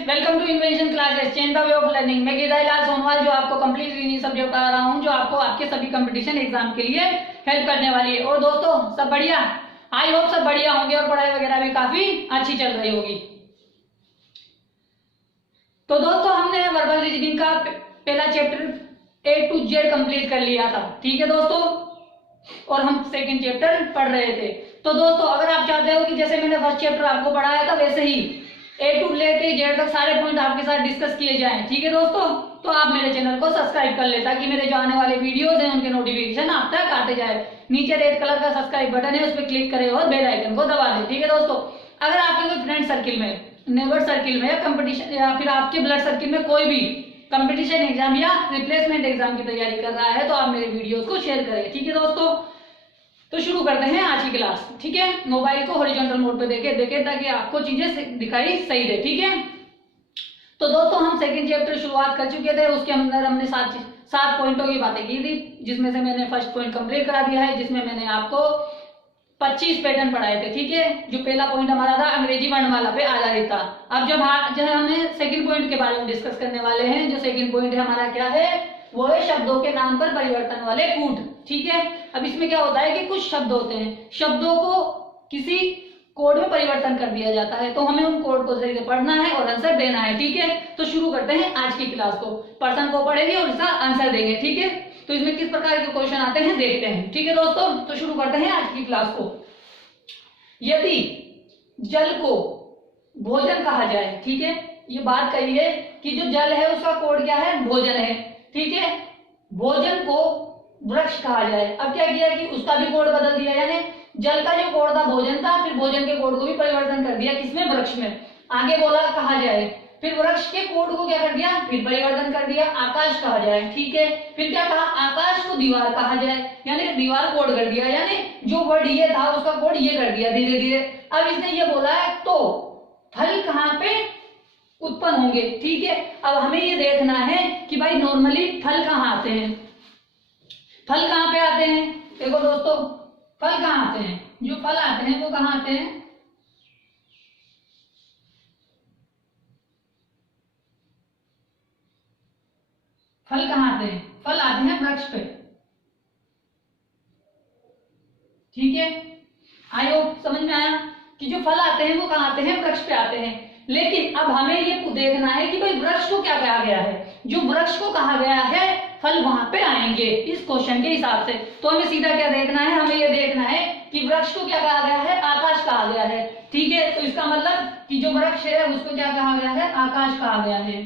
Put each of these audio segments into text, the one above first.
Welcome to Invention classes change the way of learning. मैं गिरिराज सोनवाल जो आपको कंप्लीट रीजनिंग सब्जेक्ट पढ़ा रहा हूं, जो आपको आपके सभी कंपटीशन एग्जाम के लिए हेल्प करने वाली है। और दोस्तों सब बढ़िया, आई होप सब बढ़िया होंगे और पढ़ाई वगैरह भी काफी अच्छी चल रही होगी। तो दोस्तों हमने वर्बल रीजनिंग का पहला chapter A to Z complete कर लिया था, ठीक है दोस्तों, और हम सेकंड चैप्टर पढ़ रहे थे। तो दोस्तों अगर आप चाहते हो कि जैसे मैंने फर्स्ट चैप्टर आपको पढ़ाया था वैसे ही A to लेके Z तक सारे पॉइंट आपके साथ डिस्कस किए जाएं, ठीक है दोस्तों, तो आप मेरे चैनल को सब्सक्राइब कर ले ताकि मेरे जो आने वाले वीडियोस हैं उनके नोटिफिकेशन आप तक आते जाए। नीचे रेड कलर का सब्सक्राइब बटन है, उस पर क्लिक करें और बेल आइकन को दबा दें, ठीक है दोस्तों। अगर आपके कोई फ्रेंड सर्किल में, नेबर सर्किल में या कंपटीशन या फिर आपके ब्लड सर्किल में कोई भी कंपटीशन एग्जाम या रिप्लेसमेंट एग्जाम की तैयारी कर रहा है तो आप मेरे वीडियोस को शेयर करें, ठीक है दोस्तों। तो शुरू करते हैं आज की क्लास, ठीक है। मोबाइल को हॉरिजॉन्टल मोड पे देखे ताकि आपको चीजें दिखाई सही दे, ठीक है। तो दोस्तों हम सेकंड चैप्टर शुरुआत कर चुके थे, उसके अंदर हमने सात पॉइंटों की बातें की थी, जिसमें से मैंने फर्स्ट पॉइंट कंप्लीट करा दिया है, जिसमें मैंने आपको 25 पैटर्न पढ़ाए थे, ठीक है। जो पहला पॉइंट हमारा था अंग्रेजी वर्णमाला पे आधारित था। अब जब हमें सेकंड पॉइंट के बारे में डिस्कस करने वाले हैं। जो सेकंड पॉइंट है हमारा क्या है, वो है शब्दों के नाम पर परिवर्तन वाले कूट, ठीक है। अब इसमें क्या होता है कि कुछ शब्द होते हैं, शब्दों को किसी कोड में परिवर्तन कर दिया जाता है, तो हमें उन कोड को सही से पढ़ना है और आंसर देना है, ठीक है। तो शुरू करते हैं आज की क्लास को। पर्सन को पढ़ेंगे और इसका आंसर देंगे, ठीक है। तो इसमें किस प्रकार के क्वेश्चन आते हैं देखते हैं, ठीक है दोस्तों। तो शुरू करते हैं आज की क्लास को। यदि जल को भोजन कहा जाए, ठीक है, ये बात कही है कि जो जल है उसका कोड क्या है, भोजन है, ठीक है। भोजन को वृक्ष कहा जाए। अब क्या किया कि उसका भी कोड बदल दिया, यानी जल का जो कोड था भोजन था, फिर भोजन के कोड को भी परिवर्तन कर दिया, किसमें, वृक्ष में। आगे बोला कहा जाए, फिर वृक्ष के कोड को क्या कर दिया, फिर परिवर्तन कर दिया, आकाश कहा जाए, ठीक है। फिर क्या कहा, आकाश को दीवार कहा जाए, यानी दीवार कोड कर दिया, यानी जो वर्ड ये था उसका कोड ये कर दिया धीरे धीरे। अब इसने ये बोला है तो फल कहाँ पे उत्पन्न होंगे, ठीक है। अब हमें ये देखना है कि भाई नॉर्मली फल कहाँ आते हैं, फल कहाँ पे आते हैं। देखो दोस्तों फल कहाँ आते हैं, जो फल आते हैं वो कहाँ आते हैं, फल कहाँ आते हैं, फल आते हैं वृक्ष पे, ठीक है। आई होप समझ में आया कि जो फल आते हैं वो कहाँ आते हैं, वृक्ष पे आते हैं। लेकिन अब हमें ये देखना है कि भाई वृक्ष को क्या कहा गया है, जो वृक्ष को कहा गया है फल वहां पे आएंगे इस क्वेश्चन के हिसाब से। तो हमें सीधा क्या देखना है, हमें ये देखना है कि वृक्ष को क्या कहा गया है, आकाश कहा गया है, ठीक है। तो इसका मतलब कि जो वृक्ष है उसको क्या कहा गया है, आकाश कहा गया है,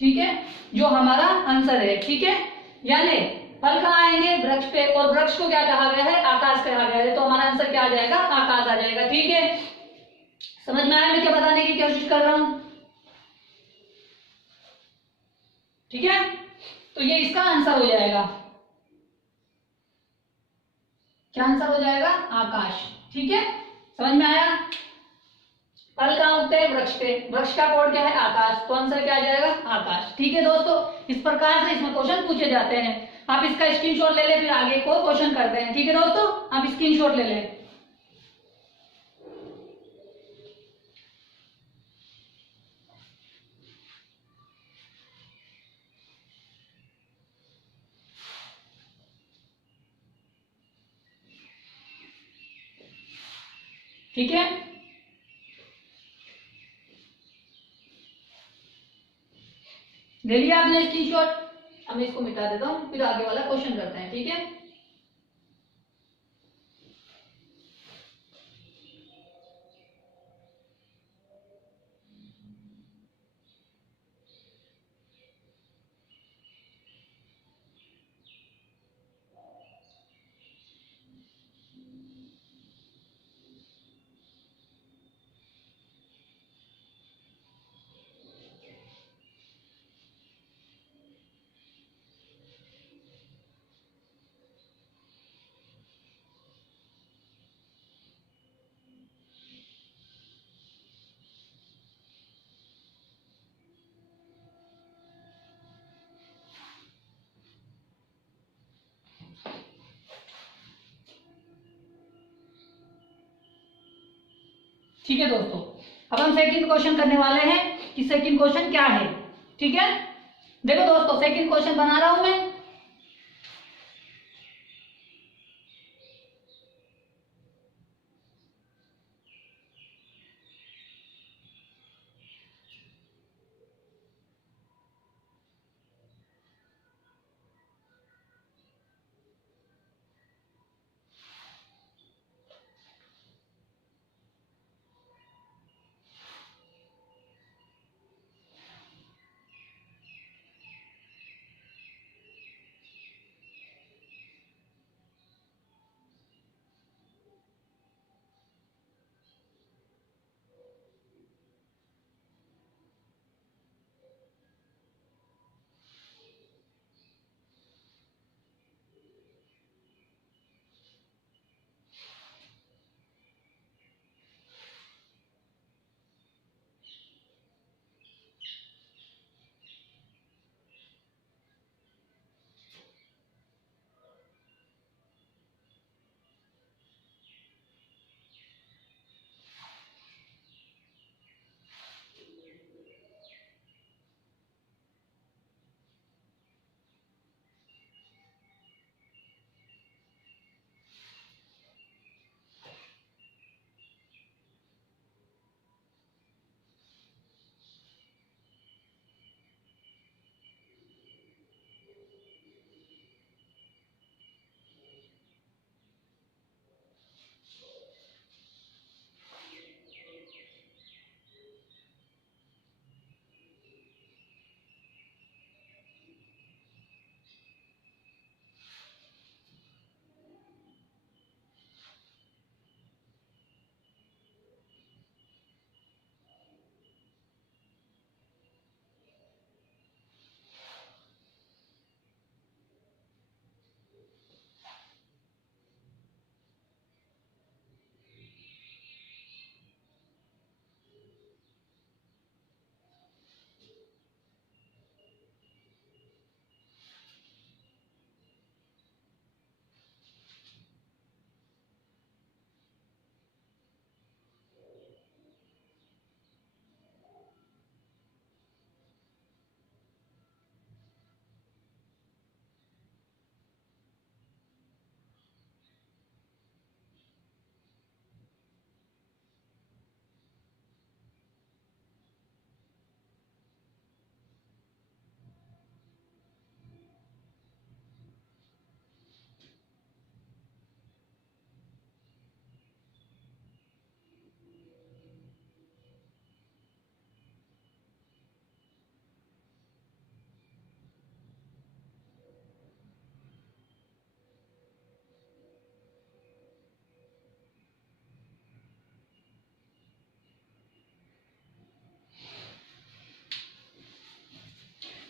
ठीक है, जो हमारा आंसर है, ठीक है। यानी फल कहाँ आएंगे, वृक्ष पे, और वृक्ष को क्या कहा गया है, आकाश कहा गया है। तो हमारा आंसर क्या आ जाएगा, आकाश आ जाएगा, ठीक है। समझ में आया मैं क्या बताने की कोशिश कर रहा हूं, ठीक है। तो ये इसका आंसर हो जाएगा, क्या आंसर हो जाएगा, आकाश, ठीक है। समझ में आया। फल कहाँ उगते हैं, वृक्ष पे, वृक्ष का कोड क्या है, आकाश, तो आंसर क्या आ जाएगा, आकाश, ठीक है दोस्तों। इस प्रकार से इसमें क्वेश्चन पूछे जाते हैं। आप इसका स्क्रीनशॉट ले ले, फिर आगे को क्वेश्चन करते हैं, ठीक है दोस्तों। आप स्क्रीनशॉट ले ले। ठीक है, ले लिया आपने स्क्रीनशॉट। अब मैं इसको मिटा देता हूं, फिर आगे वाला क्वेश्चन करते हैं, ठीक है। ठीक है दोस्तों, अब हम सेकंड क्वेश्चन करने वाले हैं कि सेकंड क्वेश्चन क्या है। ठीक है, देखो दोस्तों सेकंड क्वेश्चन बना रहा हूं मैं।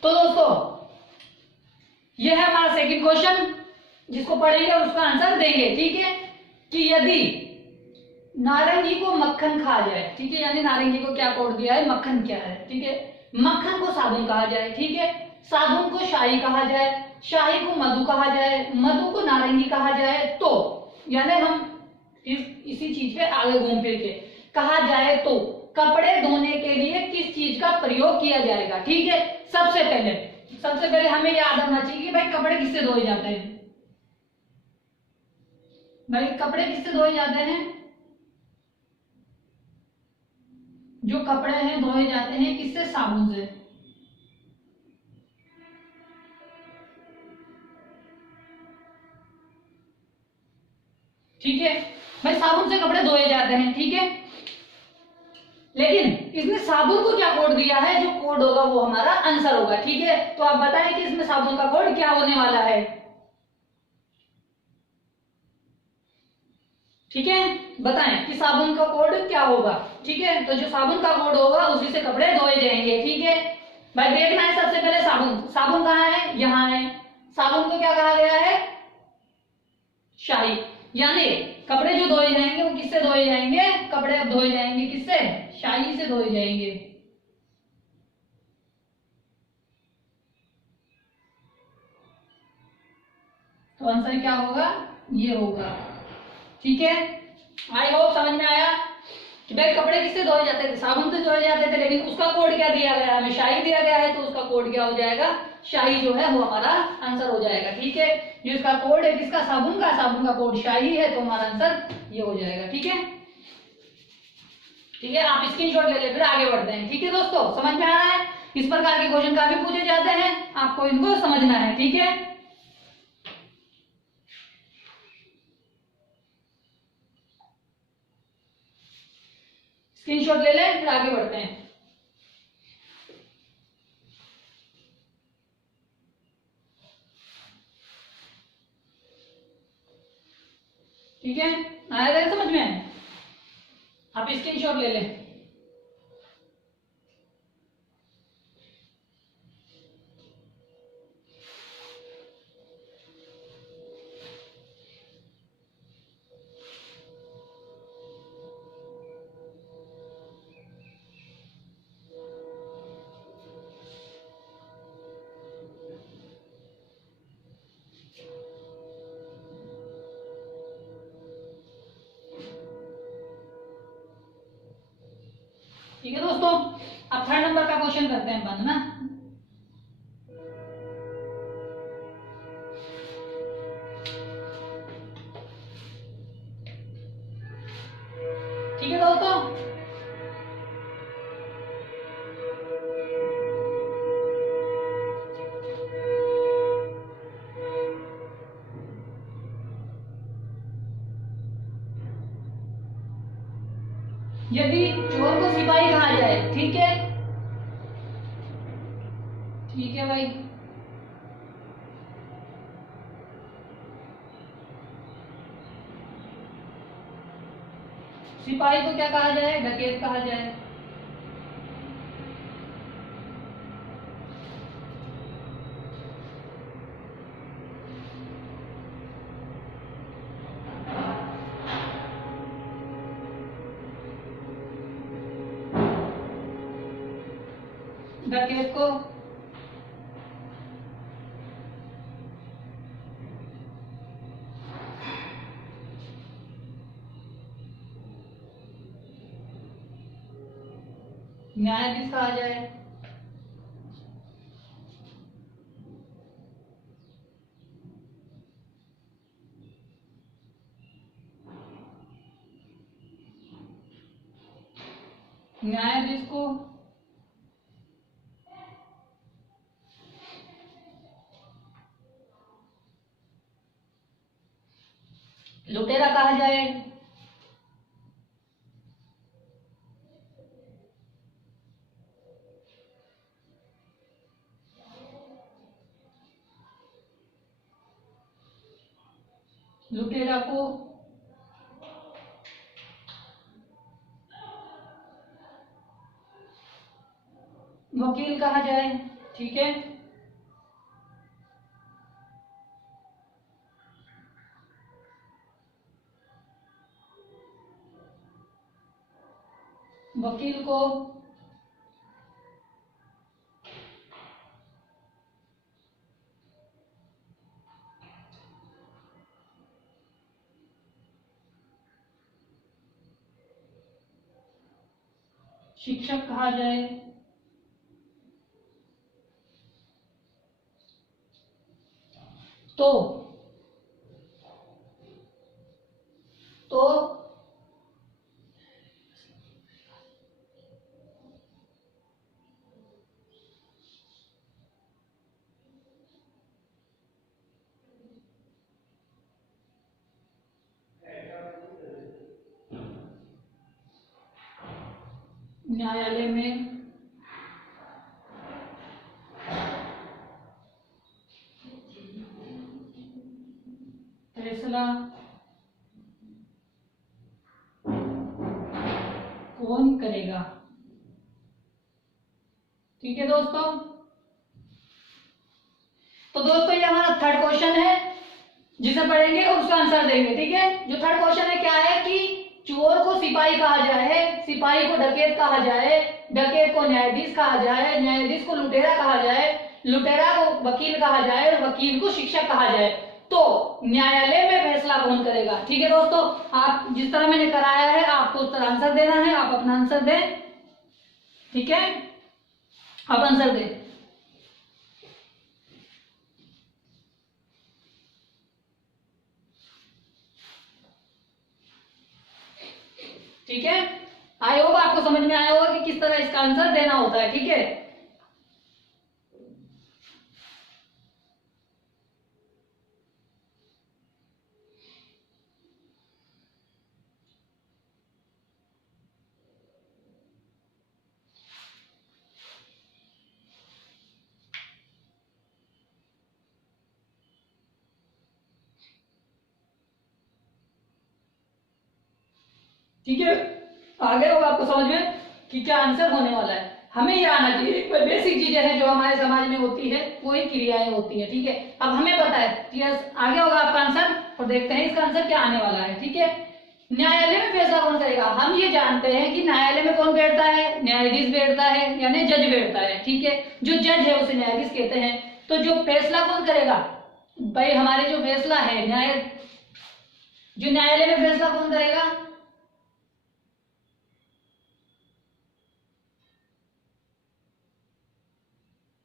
तो दोस्तों ये है हमारा सेकंड क्वेश्चन, जिसको पढ़ेंगे और उसका आंसर देंगे। ठीक है, कि यदि नारंगी को मक्खन खा जाए, ठीक है, यानी नारंगी को क्या कोड दिया है, मक्खन क्या है। ठीक है, मक्खन को साबुन कहा जाए, ठीक है, साबुन को शाही कहा जाए, शाही को मधु कहा जाए, मधु को नारंगी कहा जाए, तो यानी हम इसी चीज पे आगे घूम फिर के कहा जाए तो कपड़े धोने के लिए किस चीज का प्रयोग किया जाएगा। ठीक है, सबसे पहले हमें याद होना चाहिए कि भाई कपड़े किससे धोए जाते हैं। भाई कपड़े किससे धोए जाते हैं, जो कपड़े हैं धोए जाते हैं किससे, साबुन से। ठीक है भाई, साबुन से कपड़े धोए जाते हैं। ठीक है, लेकिन इसने साबुन को क्या कोड दिया है, जो कोड होगा वो हमारा आंसर होगा। ठीक है, तो आप बताएं कि इसमें साबुन का कोड क्या होने वाला है। ठीक है, बताएं कि साबुन का कोड क्या होगा। ठीक है, तो जो साबुन का कोड होगा उसी से कपड़े धोए जाएंगे। ठीक है भाई, देखना है सबसे पहले साबुन कहाँ है, यहाँ है। साबुन को क्या कहा गया है, शाही, यानी कपड़े जो धोए जाएंगे वो किससे धोए जाएंगे, कपड़े अब धोए जाएंगे किससे, शाही से धोए जाएंगे। तो आंसर क्या होगा, ये होगा। ठीक है, आई होप समझ में आया। कि भाई कपड़े किससे धोए जाते थे, साबुन से धोए जाते थे, लेकिन उसका कोड क्या दिया गया है, हमें शाही दिया गया है, तो उसका कोड क्या हो जाएगा, शाही जो है वो हमारा आंसर हो जाएगा। ठीक है, जो इसका कोड है किसका, साबुन का कोड शाही है, तो हमारा आंसर ये हो जाएगा। ठीक है, ठीक है, आप स्क्रीनशॉट ले ले, फिर आगे बढ़ते हैं। ठीक है दोस्तों, समझ में आ रहा है, इस प्रकार के क्वेश्चन काफी पूछे जाते हैं, आपको इनको समझना है। ठीक है, स्क्रीनशॉट ले लें, फिर आगे बढ़ते हैं। ठीक है, आया समझ में, आप स्क्रीनशॉट ले लें। ठीक है दोस्तों, अब थर्ड नंबर का क्वेश्चन करते हैं बंद ना। ठीक है दोस्तों, यदि चोर को सिपाही कहा जाए, ठीक है, ठीक है भाई, सिपाही को क्या कहा जाए, डकैत कहा जाए। डकैत को न्यायाधीश कहा जाए। न्यायाधीश को लुटेरा कहा जाए। लुटेरा को वकील कहा जाए। ठीक है, वकील को शिक्षक कहा जाए। तो न्यायालय में फैसला कौन करेगा। ठीक है दोस्तों, तो दोस्तों ये हमारा थर्ड क्वेश्चन है जिसे पढ़ेंगे और उसका आंसर देंगे। ठीक है, जो थर्ड क्वेश्चन है क्या है कि चोर को सिपाही कहा जाए, सिपाही को डकैत कहा जाए, डकैत को न्यायाधीश कहा जाए, न्यायाधीश को लुटेरा कहा जाए, लुटेरा को वकील कहा जाए और वकील को शिक्षक कहा जाए, तो न्यायालय में फैसला कौन करेगा? ठीक है दोस्तों, आप जिस तरह मैंने कराया है आपको उस तरह आंसर देना है, आप अपना आंसर दें। ठीक है, आप आंसर दें। ठीक है, आई होप आपको समझ में आया होगा कि किस तरह इसका आंसर देना होता है। ठीक है, ठीक है, आ गया होगा आपको समझ में कि क्या आंसर होने वाला है। हमें ये आना चाहिए, बेसिक चीजें हैं जो हमारे समाज में होती है, वही क्रियाएं होती है। ठीक है, अब हमें पता है, क्लियर आ गया होगा आपका आंसर, और देखते हैं इसका आंसर क्या आने वाला है। ठीक है, न्यायालय में फैसला कौन करेगा? हम ये जानते हैं कि न्यायालय में कौन बैठता है? न्यायाधीश बैठता है, यानी जज बैठता है। ठीक है, जो जज है उसे न्यायाधीश कहते हैं। तो जो फैसला कौन करेगा भाई? हमारे जो फैसला है जो न्यायालय में फैसला कौन करेगा?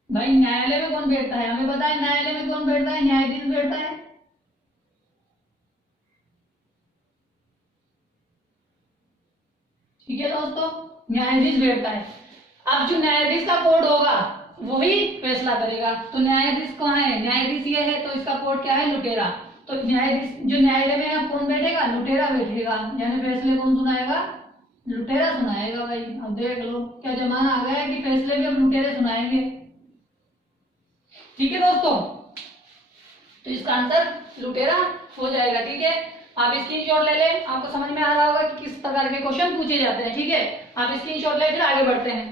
भाई न्यायालय में कौन बैठता है? हमें पता है न्यायालय में कौन बैठता है, न्यायाधीश बैठता है। ठीक है दोस्तों, न्यायाधीश बैठता है। अब जो न्यायाधीश का कोड होगा वही फैसला करेगा। तो न्यायाधीश कौन है? न्यायाधीश ये है, तो इसका कोड क्या है? लुटेरा। तो न्यायाधीश जो न्यायालय में है कौन बैठेगा? लुटेरा बैठेगा, यानी फैसले कौन सुनाएगा? लुटेरा सुनाएगा। भाई अब देख लो क्या जमाना आ गया है कि फैसले भी अब लुटेरे सुनाएंगे। ठीक है दोस्तों, तो इसका आंसर लुटेरा हो जाएगा। ठीक है, आप स्क्रीनशॉट ले लें, आपको समझ में आ रहा होगा कि किस प्रकार के क्वेश्चन पूछे जाते हैं। ठीक है, आप स्क्रीनशॉट ले, फिर आगे बढ़ते हैं।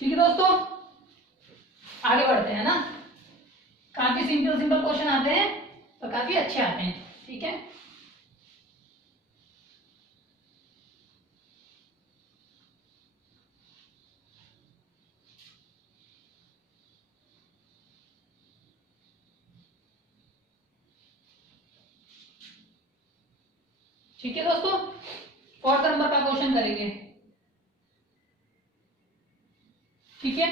ठीक है दोस्तों, आगे बढ़ते हैं ना। काफी सिंपल सिंपल क्वेश्चन आते हैं और काफी अच्छे आते हैं। ठीक है, ठीक है दोस्तों, 4th नंबर का क्वेश्चन करेंगे। ठीक है,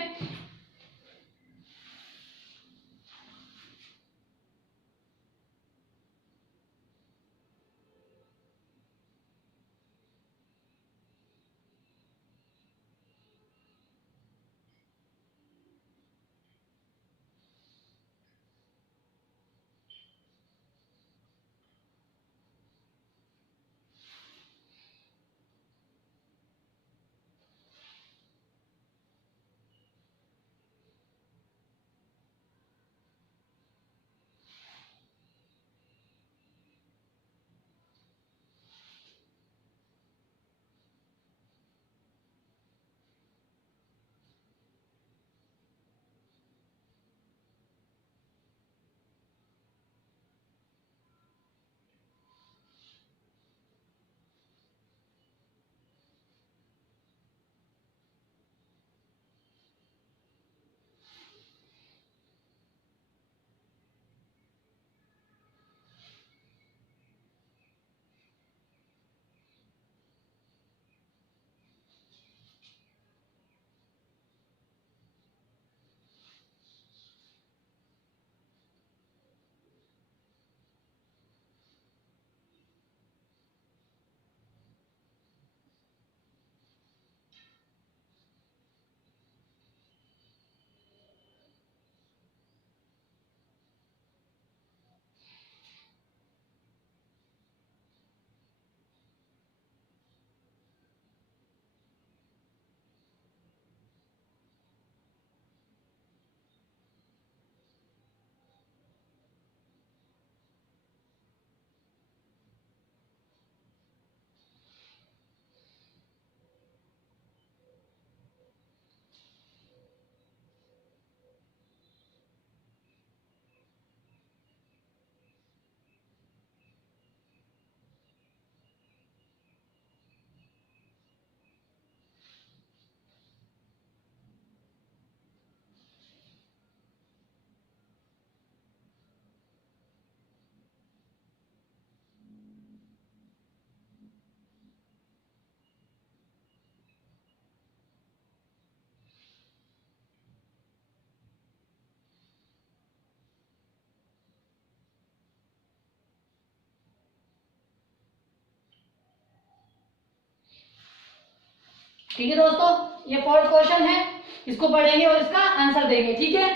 ठीक है दोस्तों, ये फोर्थ क्वेश्चन है, इसको पढ़ेंगे और इसका आंसर देंगे। ठीक है,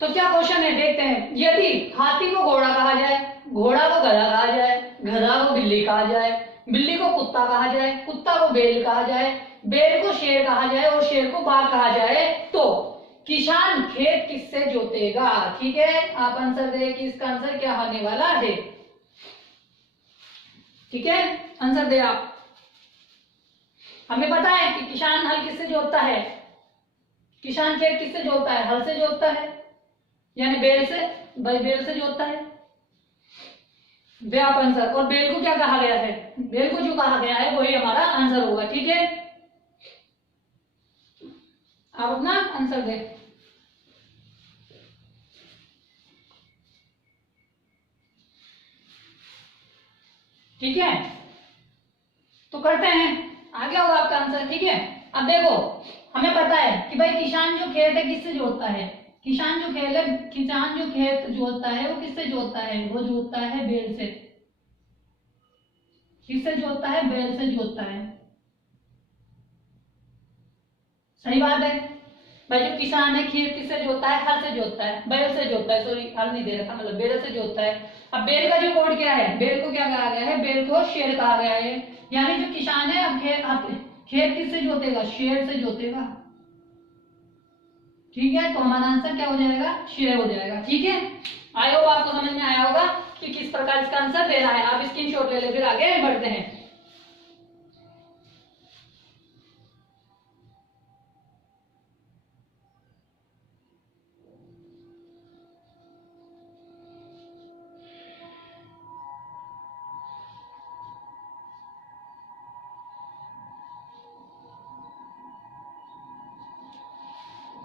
तो क्या क्वेश्चन है देखते हैं। यदि हाथी को घोड़ा कहा जाए, घोड़ा को गधा कहा जाए, गधा को बिल्ली कहा जाए, बिल्ली को कुत्ता कहा जाए, कुत्ता को बैल कहा जाए, बैल को शेर कहा जाए और शेर को बाघ कहा जाए, तो किसान खेत किससे जोतेगा? ठीक है, आप आंसर दें कि इसका आंसर क्या होने वाला है। ठीक है, आंसर दे आप। हमें पता है कि किसान हल किससे जोतता है, किसान खेत किससे जोतता है? हल से जोतता है, यानी बैल से, भाई बैल से जोतता है। वे आप आंसर, और बैल को क्या कहा गया है? बैल को जो कहा गया है वही हमारा आंसर होगा। ठीक है, आप अपना आंसर दें। ठीक है, तो करते हैं, आ गया होगा आपका आंसर। ठीक है, अब देखो, हमें पता है कि भाई किसान जो खेत है किससे जोतता है, किसान जो खेत है, किसान जो खेत जोतता है वो किससे जोतता है? वो जोतता है बैल से। किससे जोतता है? बैल से जोतता है। सही बात है भाई, जो किसान है खेत किससे जोतता है? हल से जोतता है, बैल से जोतता है, सॉरी हल नहीं दे रखा, मतलब बैल से जोतता है। अब बैल का जो कोड क्या है? बैल को क्या कहा गया है? बैल को शेर कहा गया है, यानी जो किसान है अब खेत किससे जोतेगा? शेर से जोतेगा। ठीक है, तो हमारा आंसर क्या हो जाएगा? शेर हो जाएगा। ठीक है, आई होप आपको समझ में आया होगा कि किस प्रकार इसका आंसर देना है। आप स्क्रीनशॉट ले ले, फिर आगे बढ़ते हैं।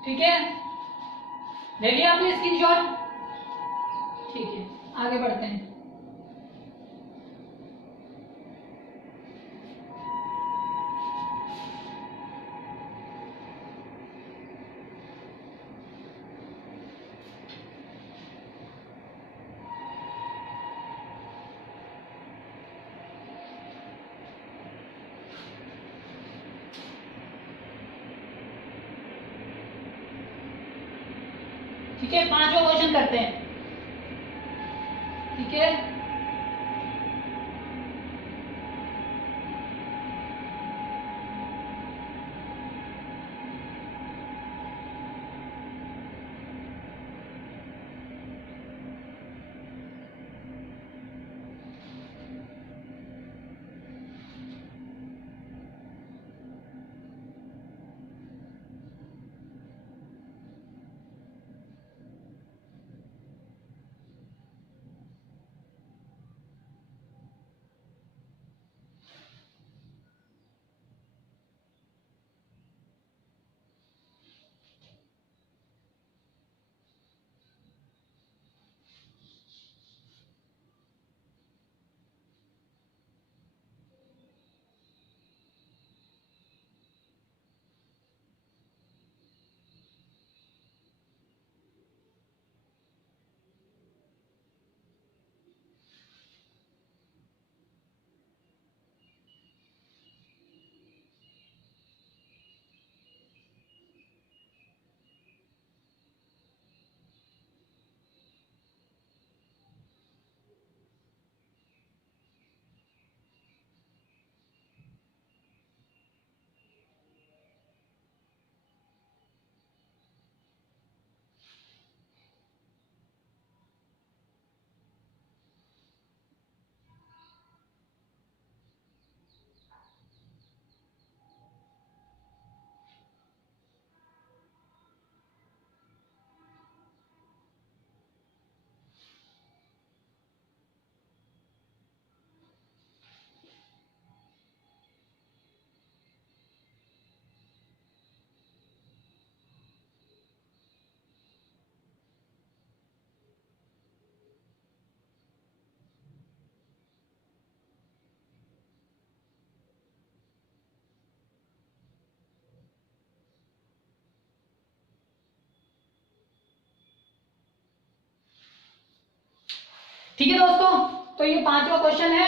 ठीक है, ले लिया आपने स्क्रीनशॉट? ठीक है, आगे बढ़ते हैं। ठीक है, पांचवा क्वेश्चन करते हैं। ठीक है, ठीक है दोस्तों, तो ये पांचवा क्वेश्चन है,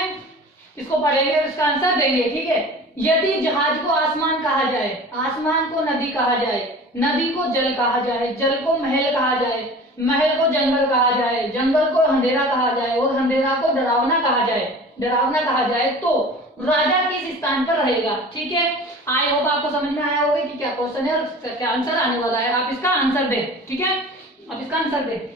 इसको पढ़ेंगे और इसका आंसर देंगे। ठीक है, यदि जहाज को आसमान कहा जाए, आसमान को नदी कहा जाए, नदी को जल कहा जाए, जल को महल कहा जाए, महल को जंगल कहा जाए, जंगल को अंधेरा कहा जाए और अंधेरा को डरावना कहा जाए, डरावना कहा जाए, तो राजा किस स्थान पर रहेगा? ठीक है, आई होप आपको समझ में आया होगा कि क्या क्वेश्चन है और क्या आंसर आने वाला है। आप इसका आंसर दें। ठीक है, आप इसका आंसर दें।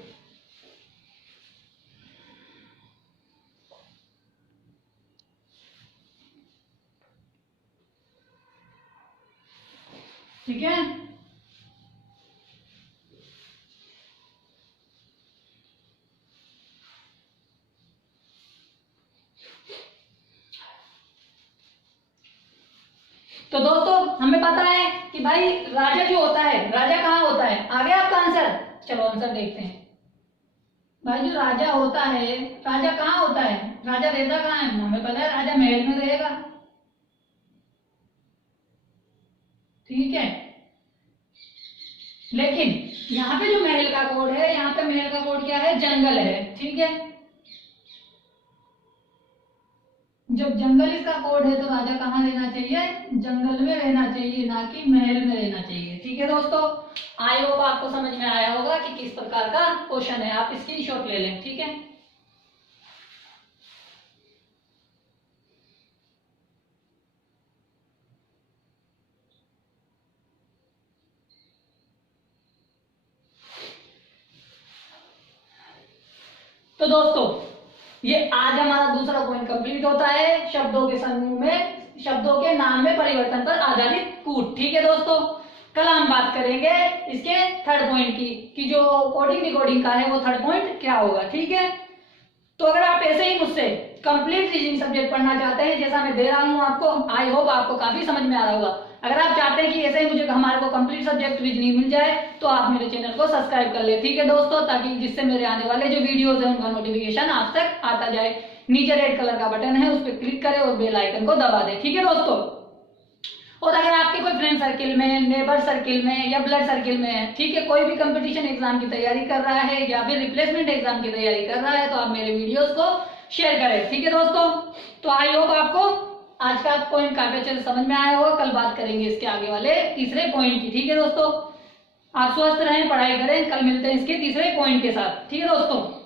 ठीक है, तो दोस्तों हमें पता है कि भाई राजा जो होता है, राजा कहाँ होता है? आ गया आपका आंसर? चलो आंसर देखते हैं। भाई जो राजा होता है, राजा कहाँ होता है? राजा रहता कहाँ है? हमें पता है राजा महल में रहेगा। ठीक है, लेकिन यहाँ पे जो महल का कोड है, यहाँ पे महल का कोड क्या है? जंगल है। ठीक है, जब जंगल इसका कोड है तो राजा कहाँ रहना चाहिए? जंगल में रहना चाहिए, ना कि महल में रहना चाहिए। ठीक है दोस्तों, आई होप आपको समझ में आया होगा कि किस प्रकार का क्वेश्चन है। आप स्क्रीनशॉट ले लें। ठीक है, तो दोस्तों ये आज हमारा दूसरा पॉइंट कंप्लीट होता है, शब्दों के समूह में, शब्दों के नाम में परिवर्तन पर आधारित कूट। ठीक है दोस्तों, कल हम बात करेंगे इसके थर्ड पॉइंट की, कि जो कोडिंग डिकोडिंग का है वो थर्ड पॉइंट क्या होगा। ठीक है, तो अगर आप ऐसे ही मुझसे कंप्लीट रीजनिंग सब्जेक्ट पढ़ना चाहते हैं, जैसा मैं दे रहा हूं आपको, आई होप आपको काफी समझ में आ रहा होगा। अगर आप चाहते हैं कि ऐसे ही मुझे हमारे को कंप्लीट सब्जेक्ट रीजनिंग मिल जाए, तो आप मेरे चैनल को सब्सक्राइब कर ले। ठीक है दोस्तों, ताकि जिससे मेरे आने वाले जो वीडियोस हैं उनका नोटिफिकेशन आप तक आता जाए। नीचे रेड कलर का बटन है, उस पर क्लिक करें और बेल आइकन को दबा दें। ठीक है दोस्तों, और अगर आपके कोई फ्रेंड सर्किल में, नेबर सर्किल में या ब्लड सर्किल में है, ठीक है, कोई भी कंपटीशन एग्जाम की तैयारी कर रहा है या फिर रिप्लेसमेंट एग्जाम की तैयारी कर रहा है, तो आप मेरे वीडियोस को शेयर करें। ठीक है दोस्तों, तो आई होप आपको आज का पॉइंट काफी अच्छे से समझ में आया होगा। कल बात करेंगे इसके आगे वाले तीसरे पॉइंट की। ठीक है दोस्तों, आप स्वस्थ रहें, पढ़ाई करें। कल मिलते हैं इसके तीसरे पॉइंट के साथ। ठीक है दोस्तों।